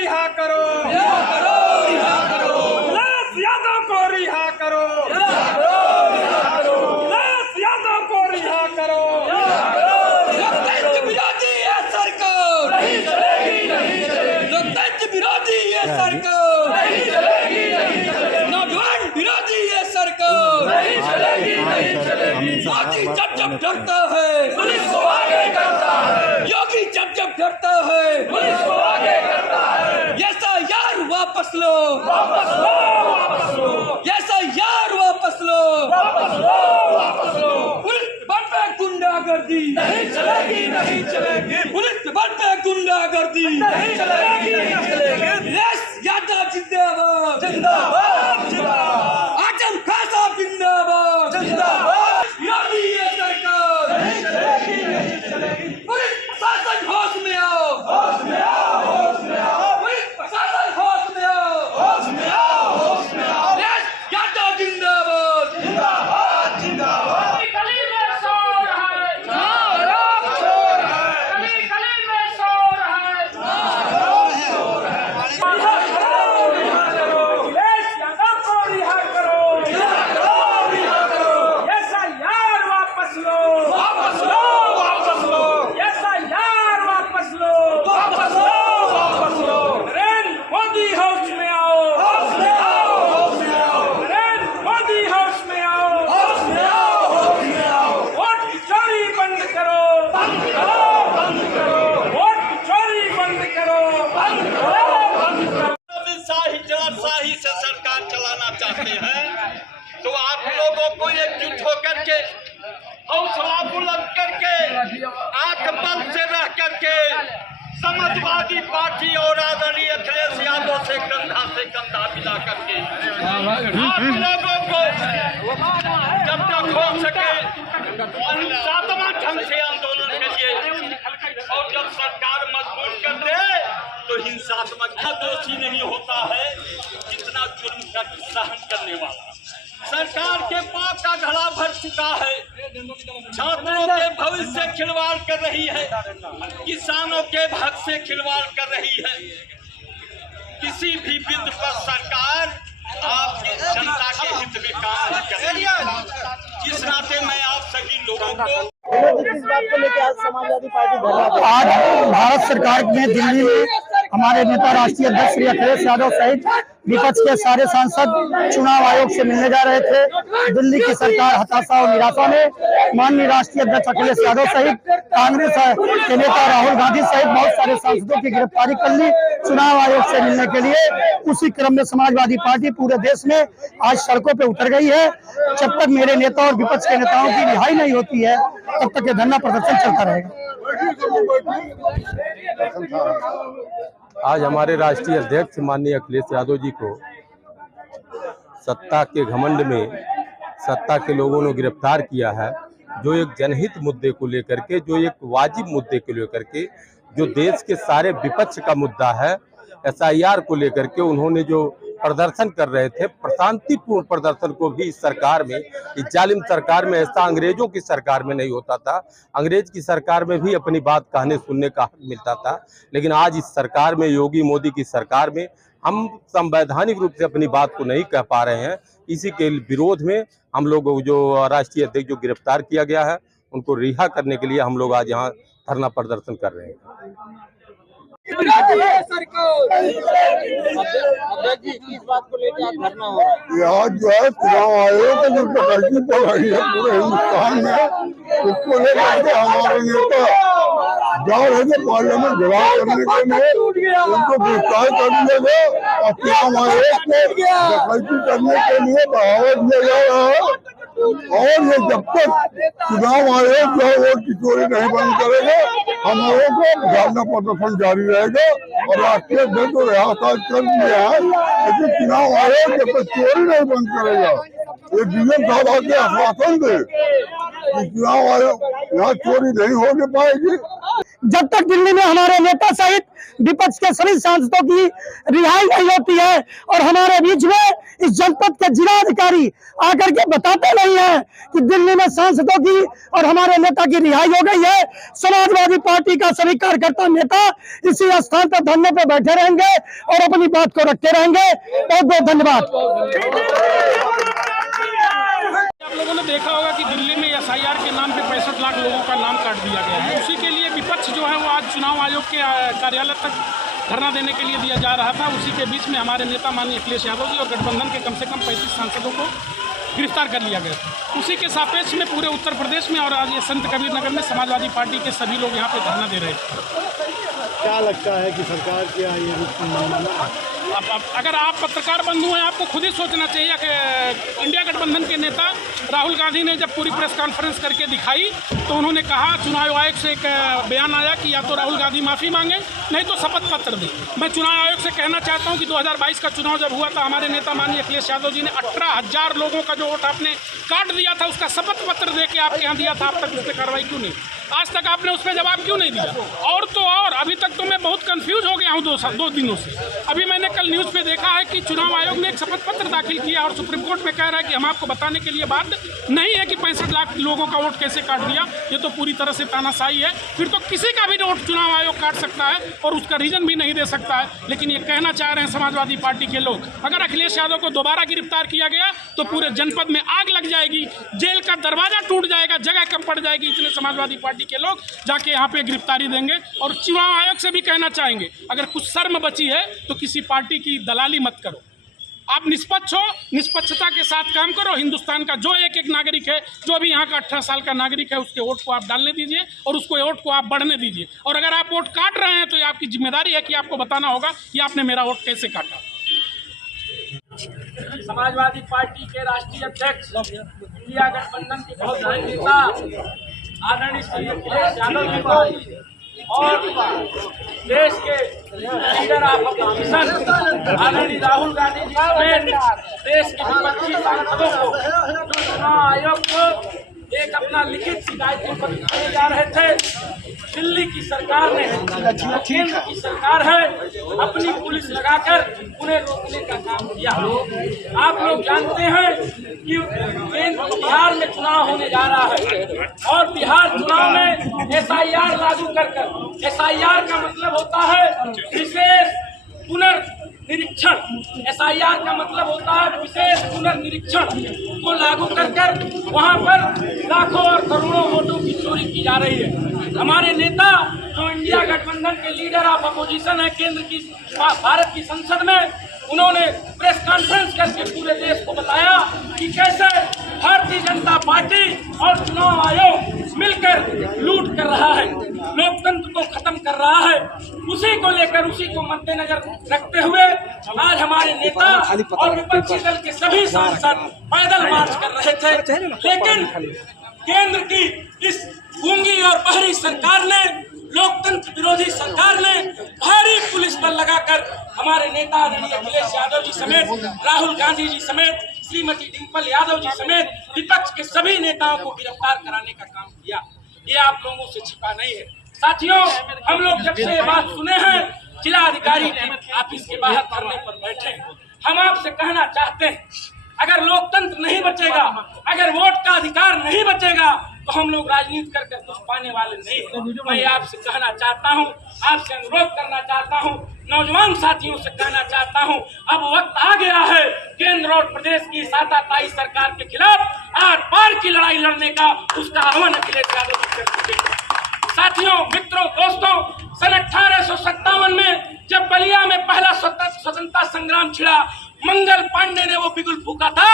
रिहा करो, अखिलेश यादव को रिहा करो, अखिलेश यादव को रिहा करो। लोकतंत्र विरोधी है सरकार, नहीं चलेगी, नहीं चलेगी। लोकतंत्र विरोधी है सरकार, नहीं चलेगी, नहीं चलेगी। नौजवान विरोधी है सरकार, नहीं चलेगी, नहीं चलेगी। मोदी जब जब डरता है पुलिस को आगे करता है, योगी जब जब डरता है पुलिस को आगे करता है। ऐसा यार वापस लो, वापस लो, वापस लो। ऐसा यार वापस लो, वापस लो, वापस लो। पुलिस बल पे गुंडागर्दी नहीं चलेगी, नहीं चलेगी। पुलिस बल पे गुंडागर्दी नहीं चलेगी, नहीं चलेगी। अखिलेश यादव जिंदाबाद, जिंदाबाद, जिंदाबाद। आजम खान साहब जिंदाबाद, जिंदाबाद। योगी ये सरकार नहीं चलेगी, नहीं चलेगी। पुलिस प्रशासन होश में आओ, होश में आओ, होश में आओ। पुलिस प्रशासन होश में आओ, होश में आओ, होश में आओ। अखिलेश यादव जिंदाबाद, जिंदाबाद, जिंदाबाद। गली में शोर है, शोर है, गली गली में शोर है, शोर है। अखिलेश यादव को रिहा करो, रिहा करो, रिहा करो। ऐसा यार वापस लो, वापस लो, वापस लो। ऐसा यार वापस लो, वापस लो, वापस लो। नरेंद्र मोदी हाउस में आओ, हाउस में आओ, हाउस में आओ। नरेंद्र मोदी हाउस में आओ, हाउस में आओ, हाउस में आओ। वोट की चोरी बंद करो, बंद करो, बंद करो। वोट की चोरी बंद करो, बंद करो, बंद करो। शाही से सरकार चलाना चाहते हैं तो आप लोगों को एकजुट होकर के हौसला बुलंद करके आंख बंद से रह करके समाजवादी पार्टी और आदरणीय अखिलेश यादव से कंधा मिला करके आप लोगों को जब तक हो सके अनुशासनात्मक ढंग से आंदोलन करिए और जब सरकार मजबूर कर दे तो हिंसात्मक दोषी नहीं होता है जितना जुर्म का सहन करने वाला। सरकार के पाप का घड़ा भर चुका है, छात्रों के भविष्य से खिलवाड़ कर रही है, किसानों के हक से खिलवाड़ कर रही है। किसी भी बिंदु पर सरकार आपकी जनता के हित में काम नहीं कर रही है। इस नाते मैं आप सभी लोगों को किस बात को लेकर आज समाजवादी पार्टी धरना दे? आज भारत सरकार ने दिल्ली में हमारे नेता राष्ट्रीय अध्यक्ष श्री अखिलेश यादव सहित विपक्ष के सारे सांसद चुनाव आयोग से मिलने जा रहे थे। दिल्ली की सरकार हताशा और निराशा में माननीय राष्ट्रीय अध्यक्ष अखिलेश यादव सहित कांग्रेस के नेता राहुल गांधी सहित बहुत सारे सांसदों की गिरफ्तारी कर ली चुनाव आयोग से मिलने के लिए। उसी क्रम में समाजवादी पार्टी पूरे देश में आज सड़कों पर उतर गई है। जब तक मेरे नेता और विपक्ष के नेताओं की रिहाई नहीं होती है तब तक ये धरना प्रदर्शन चलता रहेगा। आज हमारे राष्ट्रीय अध्यक्ष माननीय अखिलेश यादव जी को सत्ता के घमंड में सत्ता के लोगों ने गिरफ्तार किया है, जो एक जनहित मुद्दे को लेकर के, जो एक वाजिब मुद्दे को लेकर के, जो देश के सारे विपक्ष का मुद्दा है, SIR को लेकर के उन्होंने जो प्रदर्शन कर रहे थे, प्रशांतिपूर्ण प्रदर्शन को भी इस सरकार में, इस जालिम सरकार में, ऐसा अंग्रेजों की सरकार में नहीं होता था। अंग्रेज की सरकार में भी अपनी बात कहने सुनने का हक मिलता था, लेकिन आज इस सरकार में, योगी मोदी की सरकार में हम संवैधानिक रूप से अपनी बात को नहीं कह पा रहे हैं। इसी के विरोध में हम लोग जो राष्ट्रीय अध्यक्ष जो गिरफ्तार किया गया है उनको रिहा करने के लिए हम लोग आज यहाँ धरना प्रदर्शन कर रहे हैं। अध्यक्ष जी किस बात को लेकर आज धरना हो रहा है? यहाँ जो है चुनाव आयोग जो डकैती चल रही है पूरे हिंदुस्तान में, उसको लेकर के हमारे नेता जा रहे थे पार्लियामेंट घेराव करने के लिए, उनको गिरफ्तार कर लिया गया और चुनाव आयोग को डकैती करने के लिए बढ़ावा दिया जा रहा है। और ये जब तक चुनाव आयोग जो है वोट की चोरी नहीं बंद करेगा, हम लोगों को धरना प्रदर्शन जारी रहेगा। और राष्ट्रीय अध्यक्ष को रिहा कर दिया है, लेकिन चुनाव आयोग जब तक चोरी नहीं बंद करेगा ये डीएम साहब आके आश्वासन दे कि चुनाव आयोग यहाँ चोरी नहीं होने पाएगी। जब तक दिल्ली में हमारे नेता सहित विपक्ष के सभी सांसदों की रिहाई नहीं होती है और हमारे बीच में इस जनपद के जिलाधिकारी आकर के बताते नहीं है कि दिल्ली में सांसदों की और हमारे नेता की रिहाई हो गई है, समाजवादी पार्टी का सभी कार्यकर्ता नेता इसी स्थान पर धरने पर बैठे रहेंगे और अपनी बात को रखते रहेंगे। बहुत बहुत धन्यवाद। आप लोगों ने देखा होगा कि दिल्ली में एसआईआर के नाम पे 65 लाख लोगों का नाम काट दिया गया है। उसी के लिए विपक्ष जो है वो आज चुनाव आयोग के कार्यालय तक धरना देने के लिए दिया जा रहा था। उसी के बीच में हमारे नेता माननीय अखिलेश यादव जी और गठबंधन के कम से कम 35 सांसदों को गिरफ्तार कर लिया गया था। उसी के सापेक्ष में पूरे उत्तर प्रदेश में और आज ये संत कबीर नगर में समाजवादी पार्टी के सभी लोग यहाँ पे धरना दे रहे थे। क्या लगता है कि सरकार क्या ये अब अगर आप पत्रकार बंधु हैं, आपको खुद ही सोचना चाहिए कि इंडिया गठबंधन के नेता राहुल गांधी ने जब पूरी प्रेस कॉन्फ्रेंस करके दिखाई तो उन्होंने कहा, चुनाव आयोग से एक बयान आया कि या तो राहुल गांधी माफ़ी मांगे नहीं तो शपथ पत्र दें। मैं चुनाव आयोग से कहना चाहता हूं कि 2022 का चुनाव जब हुआ था, हमारे नेता माननीय अखिलेश यादव जी ने 18,000 लोगों का जो वोट आपने काट दिया था उसका शपथ पत्र दे के आपके यहाँ दिया था। अब तक उस पर कार्रवाई क्यों नहीं? आज तक आपने उस पर जवाब क्यों नहीं दिया? और तो और अभी तक तो मैं बहुत कंफ्यूज हो गया हूँ दो दिनों से। अभी मैंने कल न्यूज़ पे देखा है कि चुनाव आयोग ने एक शपथ पत्र दाखिल किया और सुप्रीम कोर्ट में कह रहा है कि हम आपको बताने के लिए बात नहीं है कि 65 लाख लोगों का वोट कैसे काट दिया। ये तो पूरी तरह से तानाशाही है। फिर तो किसी का भी वोट चुनाव आयोग काट सकता है और उसका रीजन भी नहीं दे सकता है। लेकिन ये कहना चाह रहे हैं समाजवादी पार्टी के लोग, अगर अखिलेश यादव को दोबारा गिरफ्तार किया गया तो पूरे जनपद में आग लग जाएगी, जेल का दरवाजा टूट जाएगा, जगह कम पड़ जाएगी। इतने समाजवादी पार्टी के लोग जाके यहाँ पे गिरफ्तारी देंगे। और चुनाव आयोग से भी कहना चाहेंगे, अगर कुछ शर्म बची है तो किसी पार्टी की दलाली मत करो। आप निष्पक्ष हो, निष्पक्षता के साथ काम करो। हिंदुस्तान का जो एक नागरिक है, जो भी यहाँ का 18 साल का नागरिक है, उसके वोट को आप डालने दीजिए और उसको वोट को आप बढ़ने दीजिए। और अगर आप वोट काट रहे हैं तो ये आपकी जिम्मेदारी है कि आपको बताना होगा कि आपने मेरा वोट कैसे काटा। समाजवादी पार्टी के राष्ट्रीय अध्यक्ष, इंडिया गठबंधन के बहुत बड़े नेता आदरणीय श्री अखिलेश यादव जी और देश के लीडर ऑफ अपोजिशन आदरणीय राहुल गांधी जी समेत देश के विपक्षी सांसदों को चुनाव आयोग को एक अपना लिखित शिकायत पत्र देने जा रहे थे। दिल्ली की सरकार ने, केंद्र की सरकार है, अपनी पुलिस लगाकर उन्हें रोकने का काम किया। आप लोग जानते हैं कि बिहार में चुनाव होने जा रहा है और बिहार चुनाव में एसआईआर लागू कर एसआईआर का मतलब होता है विशेष पुनर्निरीक्षण। एसआईआर का मतलब होता है विशेष पुनर्निरीक्षण को लागू कर वहां पर लाखों और करोड़ों वोटों की चोरी की जा रही है। हमारे नेता जो इंडिया गठबंधन के लीडर ऑफ अपोजिशन है केंद्र की भारत की संसद में, उन्होंने प्रेस कॉन्फ्रेंस करके पूरे देश को बताया कि कैसे भारतीय जनता पार्टी और चुनाव आयोग मिलकर लूट कर रहा है, लोकतंत्र को खत्म कर रहा है। उसी को लेकर, उसी को मद्देनजर रखते हुए आज हमारे नेता और विपक्षी दल के सभी सांसद पैदल मार्च कर रहे थे। लेकिन केंद्र की इस गूंगी और बहरी सरकार ने, लोकतंत्र विरोधी सरकार ने भारी पुलिस बल लगाकर हमारे नेता आदरणीय अखिलेश यादव जी समेत, राहुल गांधी जी समेत, श्रीमती डिम्पल यादव जी समेत विपक्ष के सभी नेताओं को गिरफ्तार कराने का काम किया। ये आप लोगों से छिपा नहीं है। साथियों, हम लोग जब से ये बात सुने हैं, जिला अधिकारी ऑफिस के बाहर धरने पर बैठे हैं। हम आपसे कहना चाहते हैं, अगर लोकतंत्र नहीं बचेगा, अगर वोट का अधिकार नहीं बचेगा तो हम लोग राजनीति कर कुछ पाने वाले नहीं हैं। मैं आपसे कहना चाहता हूं, आपसे अनुरोध करना चाहता हूं, नौजवान साथियों से कहना चाहता हूं, अब वक्त आ गया है केंद्र और प्रदेश की साताताई सरकार के खिलाफ आर पार की लड़ाई लड़ने का। उसका आह्वान अखिलेश यादव जी कर चुके हैं। साथियों, मित्रों, दोस्तों, सन 1857 में जब बलिया में पहला स्वतंत्रता संग्राम छिड़ा, मंगल पांडे ने वो बिगुल फूका था।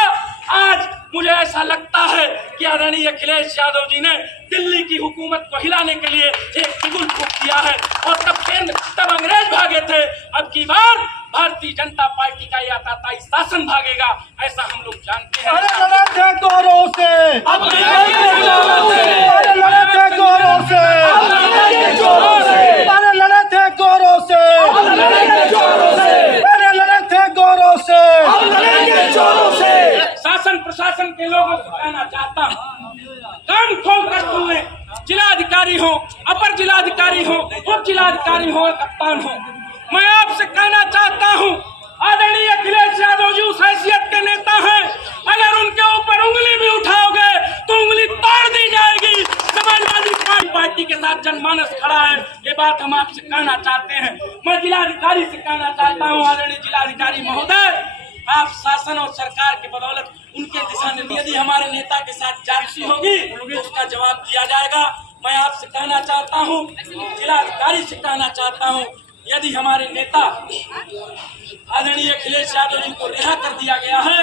आज मुझे ऐसा लगता है कि आदरणीय अखिलेश यादव जी ने दिल्ली की हुकूमत को हिलाने के लिए एक बिगुल फूक किया है और तब अंग्रेज भागे थे। अब की बार भारतीय जनता पार्टी का ये आताताई शासन भागेगा, ऐसा हम लोग जानते हैं। अरे लड़े थे गौरव से, अरे लड़े थे गौरव से, अरे लड़े थे गौरव से, अरे लड़े थे गौरव से, शासन प्रशासन के लोगों से कहना चाहता हूँ, कान खोल कर सुन ले। जिलाधिकारी हो, अपर जिलाधिकारी हो, उप जिलाधिकारी हो, कप्तान हो, मैं आपसे कहना चाहता हूँ, आदरणीय अखिलेश यादव जी उस हैसियत के नेता हैं, अगर उनके ऊपर उंगली भी उठाओगे तो उंगली तोड़ दी जाएगी। समाजवादी पार्टी के साथ जनमानस खड़ा है, ये बात हम आपसे कहना चाहते हैं। मैं जिलाधिकारी से कहना चाहता हूँ, आदरणीय जिलाधिकारी महोदय, आप शासन और सरकार की बदौलत उनके दिशा निर्देश, यदि हमारे नेता के साथ जांच होगी तो उसका जवाब दिया जाएगा। मैं आपसे कहना चाहता हूँ, जिलाधिकारी से कहना चाहता हूँ, यदि हमारे नेता आदरणीय अखिलेश यादव जी को रिहा कर दिया गया है,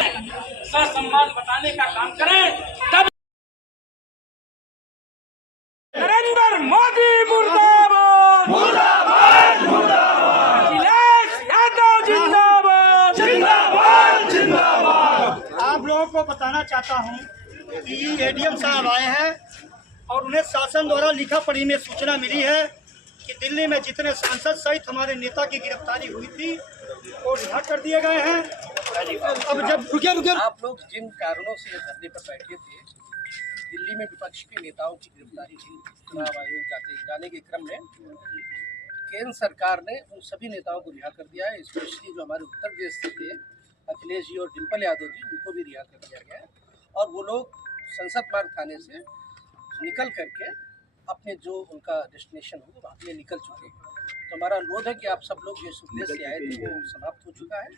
ससम्मान बताने का काम करें। तब नरेंद्र मोदी मुर्दाबाद, मुर्दाबाद, मुर्दाबाद, अखिलेश यादव जिंदाबाद, जिंदाबाद, जिंदाबाद। आप लोगों को बताना चाहता हूं कि एडीएम साहब आए हैं और उन्हें शासन द्वारा लिखा पढ़ी में सूचना मिली है कि दिल्ली में जितने सांसद सहित हमारे नेता की गिरफ्तारी हुई थी वो रिहा कर दिए गए हैं। अब जब रुकिए आप लोग जिन कारणों से धरने पर बैठे थे, दिल्ली में विपक्ष के नेताओं की गिरफ्तारी थी, चुनाव आयोग जाने के क्रम में केंद्र सरकार ने उन सभी नेताओं को रिहा कर दिया है। स्पेशली जो हमारे उत्तर प्रदेश से थे, अखिलेश जी और डिम्पल यादव जी, उनको भी रिहा कर दिया गया है और वो लोग संसद मार्ग थाने से निकल करके अपने जो उनका डेस्टिनेशन हो वहाँ के लिए निकल चुके हैं। तो हमारा अनुरोध है कि आप सब लोग जिस उद्देश्य से आए थे वो समाप्त हो चुका है।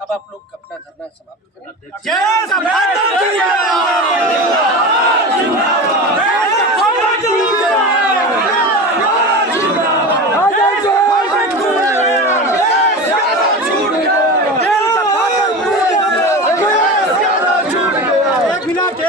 अब आप लोग अपना धरना समाप्त करें। एक मिनट